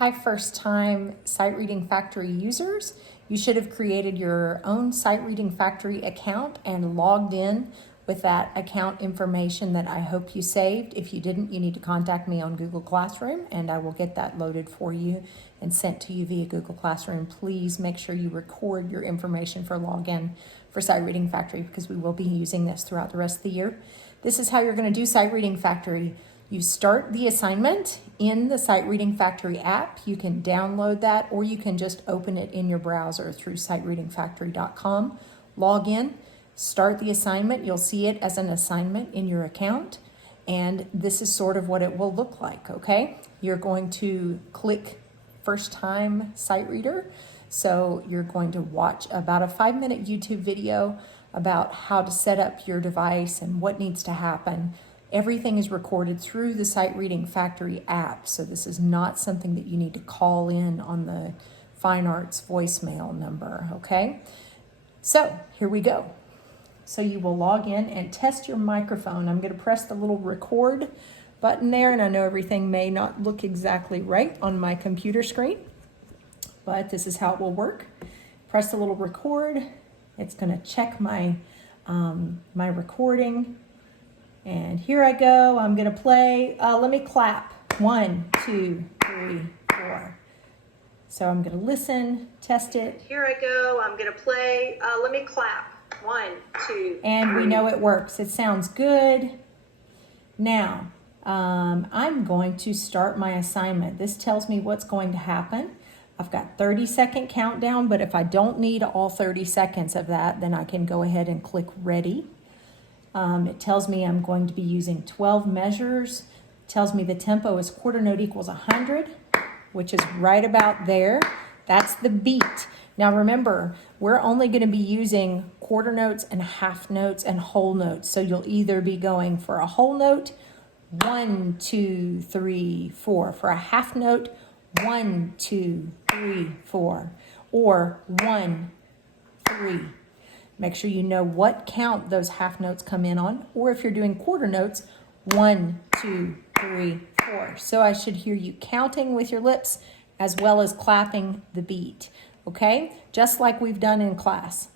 Hi, first-time Sight Reading Factory users. You should have created your own Sight Reading Factory account and logged in with that account information that I hope you saved. If you didn't, you need to contact me on Google Classroom and I will get that loaded for you and sent to you via Google Classroom. Please make sure you record your information for login for Sight Reading Factory because we will be using this throughout the rest of the year. This is how you're going to do Sight Reading Factory. You start the assignment in the Sight Reading Factory app. You can download that or you can just open it in your browser through sightreadingfactory.com. Log in, start the assignment. You'll see it as an assignment in your account. And this is sort of what it will look like, okay? You're going to click First Time Sight Reader. So you're going to watch about a 5-minute YouTube video about how to set up your device and what needs to happen. Everything is recorded through the Sight Reading Factory app, so this is not something that you need to call in on the Fine Arts voicemail number, okay? So here we go. So you will log in and test your microphone. I'm going to press the little record button there, and I know everything may not look exactly right on my computer screen, but this is how it will work. Press the little record. It's going to check my recording. And here I go. I'm going to play. Let me clap. 1, 2, 3, 4. So I'm going to listen, test it. Here I go. I'm going to play. Let me clap. 1, 2. And we know it works. It sounds good. Now, I'm going to start my assignment. This tells me what's going to happen. I've got 30-second countdown, but if I don't need all 30 seconds of that, then I can go ahead and click ready. It tells me I'm going to be using 12 measures. It tells me the tempo is quarter note equals 100, which is right about there. That's the beat. Now remember, we're only going to be using quarter notes and half notes and whole notes. So you'll either be going for a whole note, 1, 2, 3, 4. For a half note, 1, 2, 3, 4. Or 1, 3. Make sure you know what count those half notes come in on. Or if you're doing quarter notes, 1, 2, 3, 4. So I should hear you counting with your lips as well as clapping the beat. Okay? Just like we've done in class.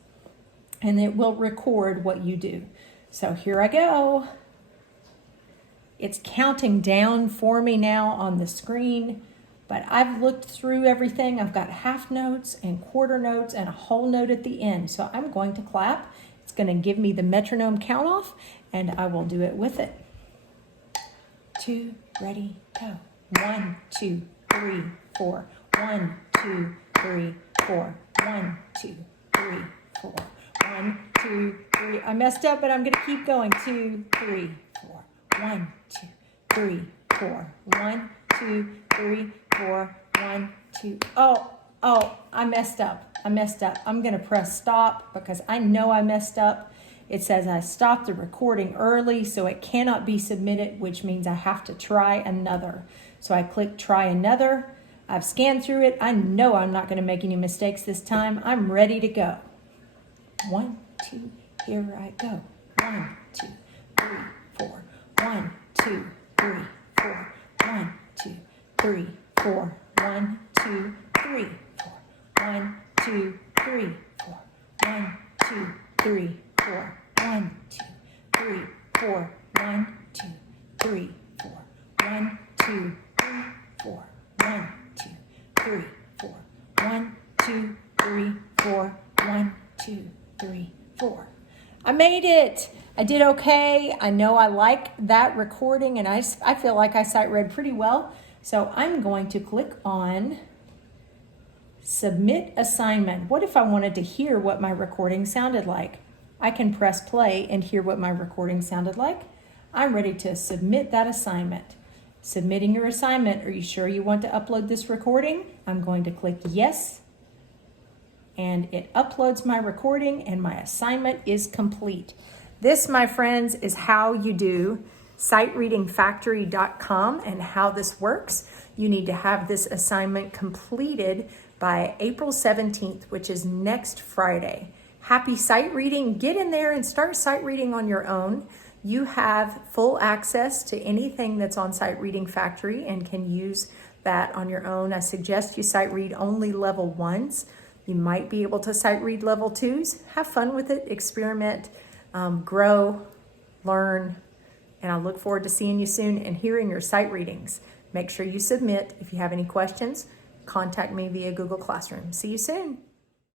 And it will record what you do. So here I go. It's counting down for me now on the screen. But I've looked through everything. I've got half notes and quarter notes and a whole note at the end. So I'm going to clap. It's going to give me the metronome count off and I will do it with it. 2, ready, go. 1, 2, 3, 4. 1, 2, 3, 4. 1, 2, 3, 4. 1, 2, 3. I messed up, but I'm going to keep going. 2, 3, 4. 1, 2, 3, 4. 1, 2, 3, 4, 1, 2. Oh, I messed up. I'm going to press stop because I know I messed up. It says I stopped the recording early, so it cannot be submitted, which means I have to try another. So I click try another. I've scanned through it. I know I'm not going to make any mistakes this time. I'm ready to go. 1, 2, here I go. 1, 2, 3, 4. 1, 2, 3, 4. 1, 2, 3, 4. 1, 2, 3, 4. 1, 2, 3, 4. 1, 2, 3, 4. 1, 2, 3, 4. 1, 2, 3, 4. 1, 2, 3, 4. 1, 2, 3, 4. 1, 2, 3, 4. 1, 2, 3, 4. I made it. I did okay. I know I like that recording and I feel like I sight read pretty well. So I'm going to click on Submit Assignment. What if I wanted to hear what my recording sounded like? I can press play and hear what my recording sounded like. I'm ready to submit that assignment. Submitting your assignment. Are you sure you want to upload this recording? I'm going to click yes. And it uploads my recording and my assignment is complete. This, my friends, is how you do sightreadingfactory.com and how this works. You need to have this assignment completed by April 17th, which is next Friday. Happy sight reading. Get in there and start sight reading on your own. You have full access to anything that's on Sight Reading Factory and can use that on your own. I suggest you sight read only level 1s. You might be able to sight read level 2s. Have fun with it, experiment, grow, learn, and I look forward to seeing you soon and hearing your sight readings. Make sure you submit. If you have any questions, contact me via Google Classroom. See you soon.